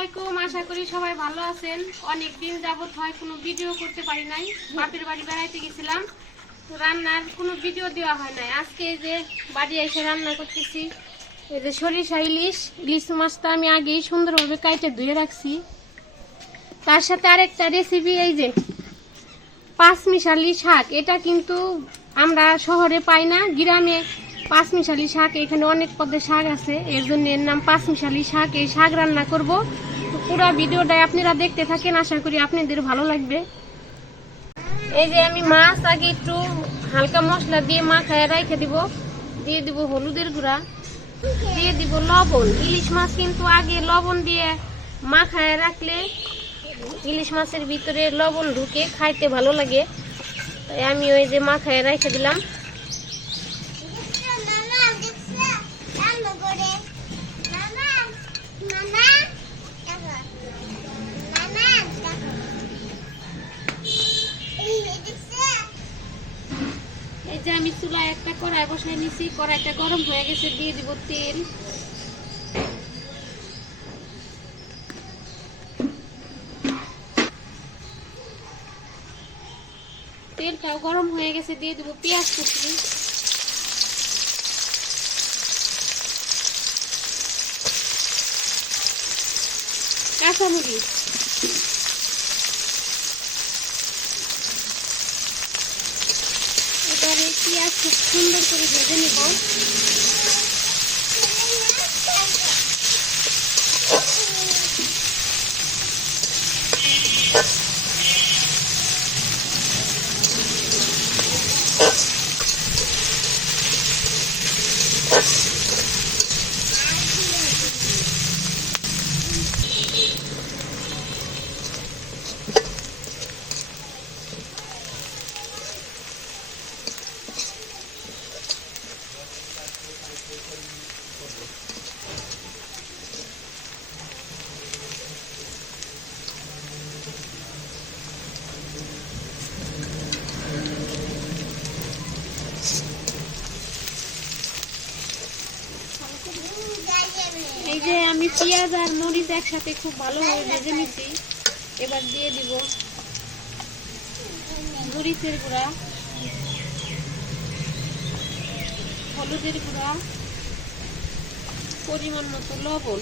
আলাইকুম, আশা করি সবাই ভালো আছেন। অনেক দিন যাবত হয় কোনো ভিডিও করতে পারি নাই, বাপের বাড়ি বেড়াইতে গেছিলাম, তো রান্নার কোনো ভিডিও দেওয়া হয় নাই। আজকে এই যে বাড়ি এসে রান্না করতেছি। এই যে সরিষা ইলিশ মাছটা আমি আগেই সুন্দরভাবে কাইটে ধুয়ে রাখছি। তার সাথে আরেকটা রেসিপি, এই যে পাঁচমিশালি শাক। এটা কিন্তু আমরা শহরে পাই না, গ্রামে পাঁচমিশালি শাক, এখানে অনেক পদের শাক আছে, এর জন্য এর নাম পাঁচমিশালি শাক। এই শাক রান্না করব, তো পুরো ভিডিওটাই আপনারা দেখতে থাকেন, আশা করি আপনাদের ভালো লাগবে। এই যে আমি মাছ আগে একটু হালকা মশলা দিয়ে মাখায় রেখে দিব। দিয়ে দিব হলুদের গুঁড়া, দিয়ে দিব লবণ। ইলিশ মাছ কিন্তু আগে লবণ দিয়ে মাখায় রাখলে ইলিশ মাছের ভিতরে লবণ ঢুকে খাইতে ভালো লাগে, তাই আমি ওই যে মাখায় রেখে দিলাম। এই যে আমি চুলায় একটা কড়াই বসাই নিছি, কড়াইটা গরম হয়ে গেছে, দিয়ে দিব তেল। তেলটাও গরম হয়ে গেছে, দিয়ে দিব পেঁয়াজ কুচি, কাঁচামরিচ, এবারে পেঁয়াজ খুব সুন্দর করে ভেজে নেব। এই যে আমি পেঁয়াজ আর মরিচ একসাথে খুব ভালোভাবে ভেজে নিচ্ছি। এবার দিয়ে দিব মরিচের গুঁড়া, হলুদের গুঁড়া, পরিমাণ মতো লবণ।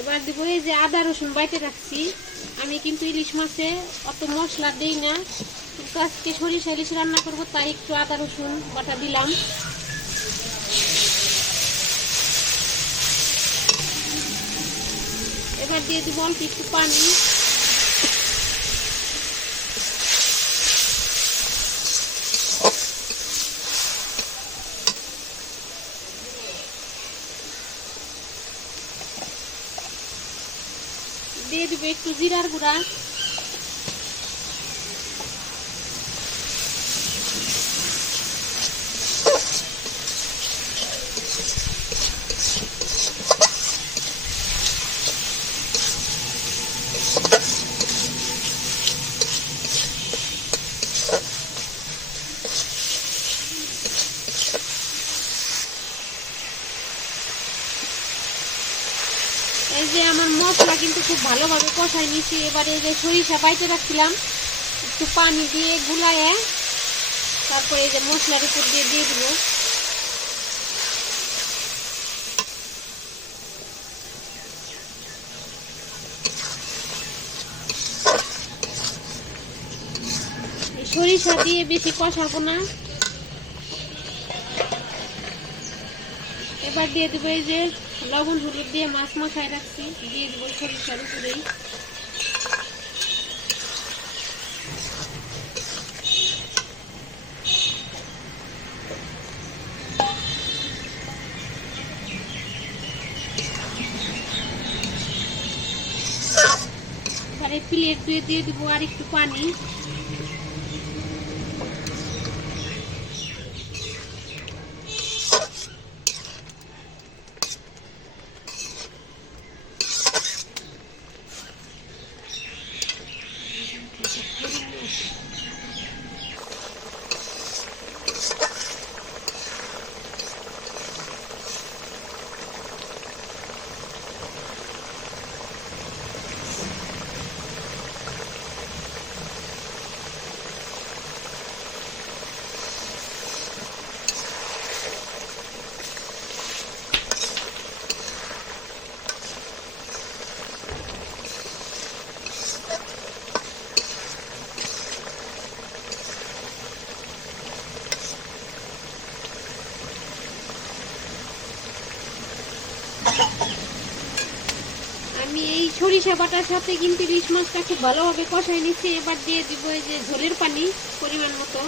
এবার দিব এই যে আদা রসুন বাইটে রাখছি। আমি কিন্তু ইলিশ মাছে অত মশলা দেই না, কিন্তু আজকে সরিষা ইলিশ রান্না করবো, তাই একটু আদা রসুন বাটা দিলাম। এবার দিয়ে দিব অল্প একটু পানি। দিয়ে দিব একটু জিরার গুঁড়া, এই যে আমার মশলা কিন্তু খুব ভালোভাবে কষাই নিয়েছি। এবারে এই যে সরিষা বাইটে রাখছিলাম, একটু পানি দিয়ে গুলায়ে তারপরে এই যে মশলার উপর দিয়ে দিয়ে দিব। সরিষা দিয়ে বেশি কষাবো না। এবার দিয়ে দেবো এই যে লবণ হলুদ দিয়ে মাছ মাখায় রাখছি, দিয়ে দেবো সরিষার উপরেই। এবারে প্লেট দিয়ে দেবো আর একটু পানি। সরিষা বাটার সাথে কিন্তু ইলিশ মাছটা খুব ভালোভাবে কষাই নিচ্ছি। এবার দিয়ে দিব এই যে ঝোলের পানি পরিমাণ মতো।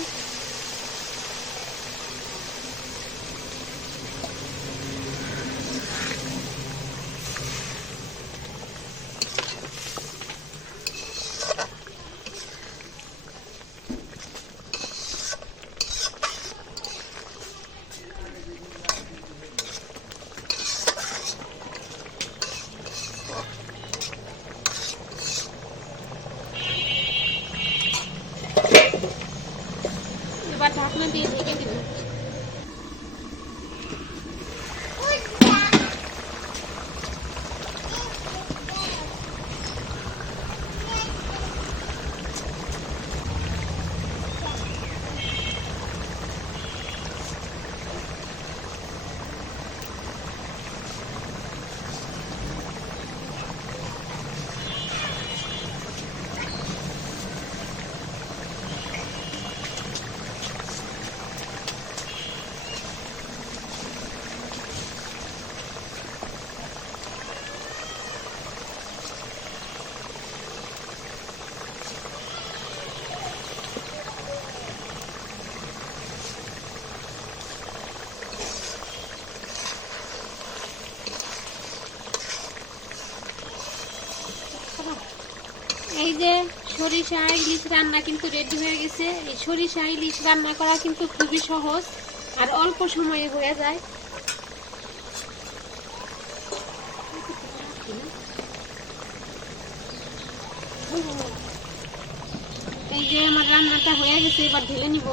এবার ঢাকনা দিয়ে ঢেকে দিব। এই যে সরিষা ইলিশ রান্না কিন্তু রেডি হয়ে গেছে। এই সরিষা ইলিশ রান্না করা কিন্তু খুবই সহজ আর অল্প সময়ে হয়ে যায়। এই যে আমার রান্নাটা হয়ে গেছে, এবার ঢেলে নিব।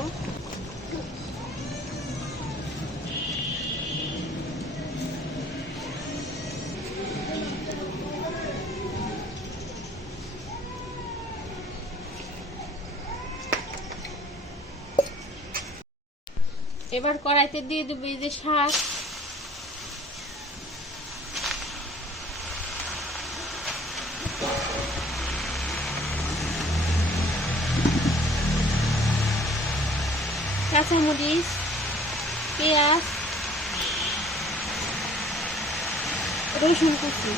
এবার কড়াইতে দিয়ে দেবো এই যে শাক, কাঁচামরিচ, পেঁয়াজ, রসুন কুচি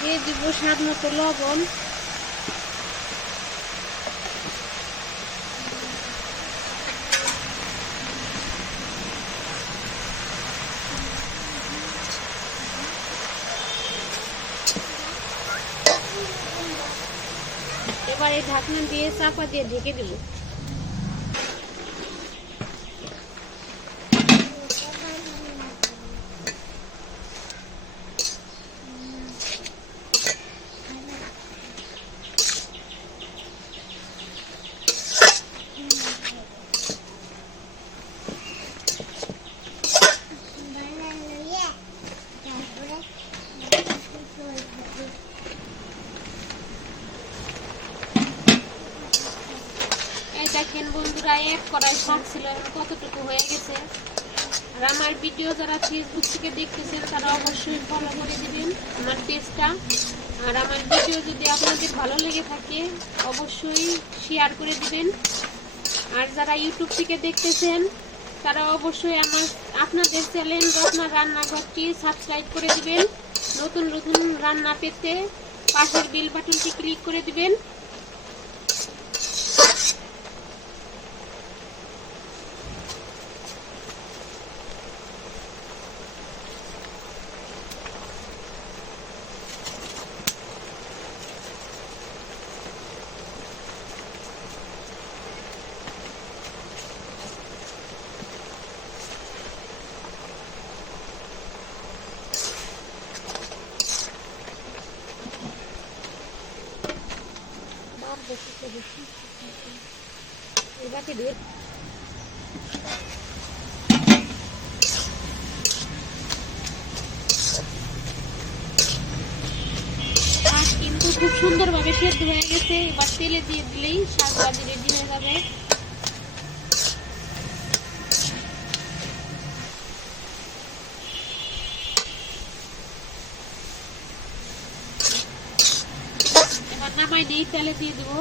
দিয়ে দিব স্বাদ মতো লবণ। এবার এই ঢাকনা দিয়ে চাপা দিয়ে ঢেকে দেব। দেখেন বন্ধুরা, এক কড়াই শাক ছিল, কতটুকু হয়ে গেছে। আর আমার ভিডিও যারা ফেসবুক থেকে দেখতেছেন তারা অবশ্যই ফলো করে দিবেন আমার পেজটা। আর আমার ভিডিও যদি আপনাদের ভালো লেগে থাকে অবশ্যই শেয়ার করে দিবেন। আর যারা ইউটিউব থেকে দেখতেছেন তারা অবশ্যই আপনাদের চ্যানেল রত্না রান্নাঘরটি সাবস্ক্রাইব করে দিবেন। নতুন নতুন রান্না পেতে পাশের বেল বাটনটি ক্লিক করে দিবেন। এবারে দিয়ে কিন্তু খুব সুন্দরভাবে সেদ্ধ হয়ে গেছে। এবার তেলে দিয়ে দিলেই শাক ভাজি রেডি হয়ে যাবে। এবার নামাই নিয়ে তেলে দিয়ে দেবো।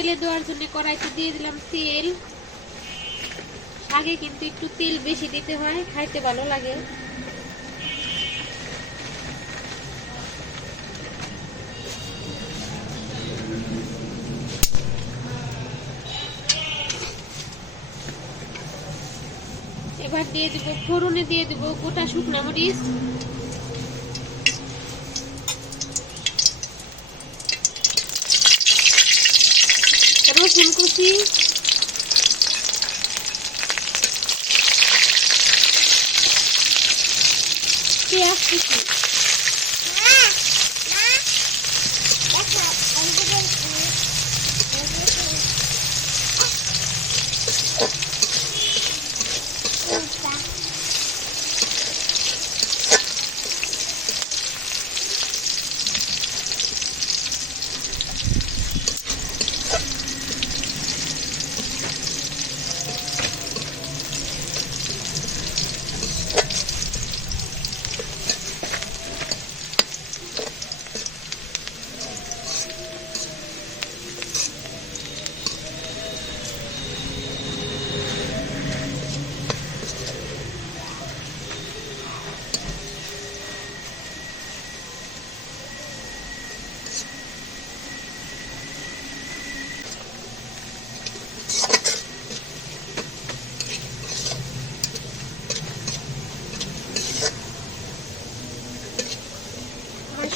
তেলে দেওয়ার জন্য কড়াইতে দিয়ে দিলাম তেল। শাকে কিন্তু একটু তেল বেশি দিতে হয়, খাইতে ভালো লাগে। এবার দিয়ে দিব ফোড়নে দিয়ে দিব গোটা শুকনা মরিচ, রসুন কুচি, পেঁয়াজ কুচি।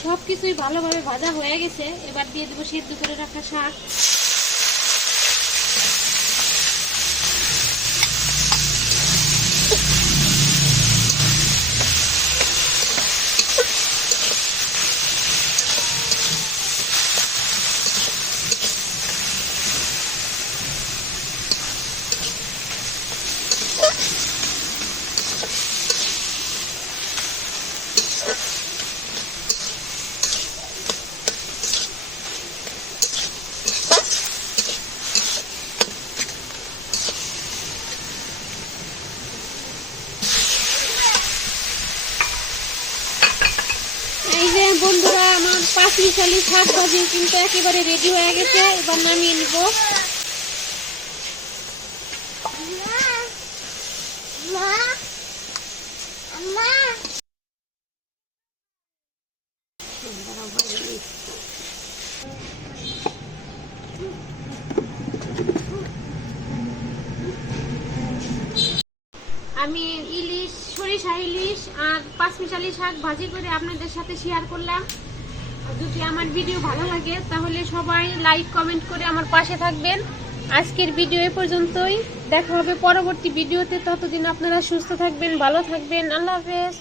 সবকিছুই ভালোভাবে ভাজা হয়ে গেছে। এবার দিয়ে দেবো সেদ্ধ করে রাখা শাক। এই যে বন্ধুরা, আমার পাঁচমিশালি শাক ভাজি কিন্তু একেবারে রেডি হয়ে গেছে। এবার নামিয়ে নিব। আমি ইলিশ, সরিষা ইলিশ আর পাঁচমিশালি শাক ভাজি করে আপনাদের সাথে শেয়ার করলাম। যদি আমার ভিডিও ভালো লাগে তাহলে সবাই লাইক কমেন্ট করে আমার পাশে থাকবেন। আজকের ভিডিও এ পর্যন্তই, দেখা হবে পরবর্তী ভিডিওতে। ততদিন আপনারা সুস্থ থাকবেন, ভালো থাকবেন। আল্লাহ হাফেজ।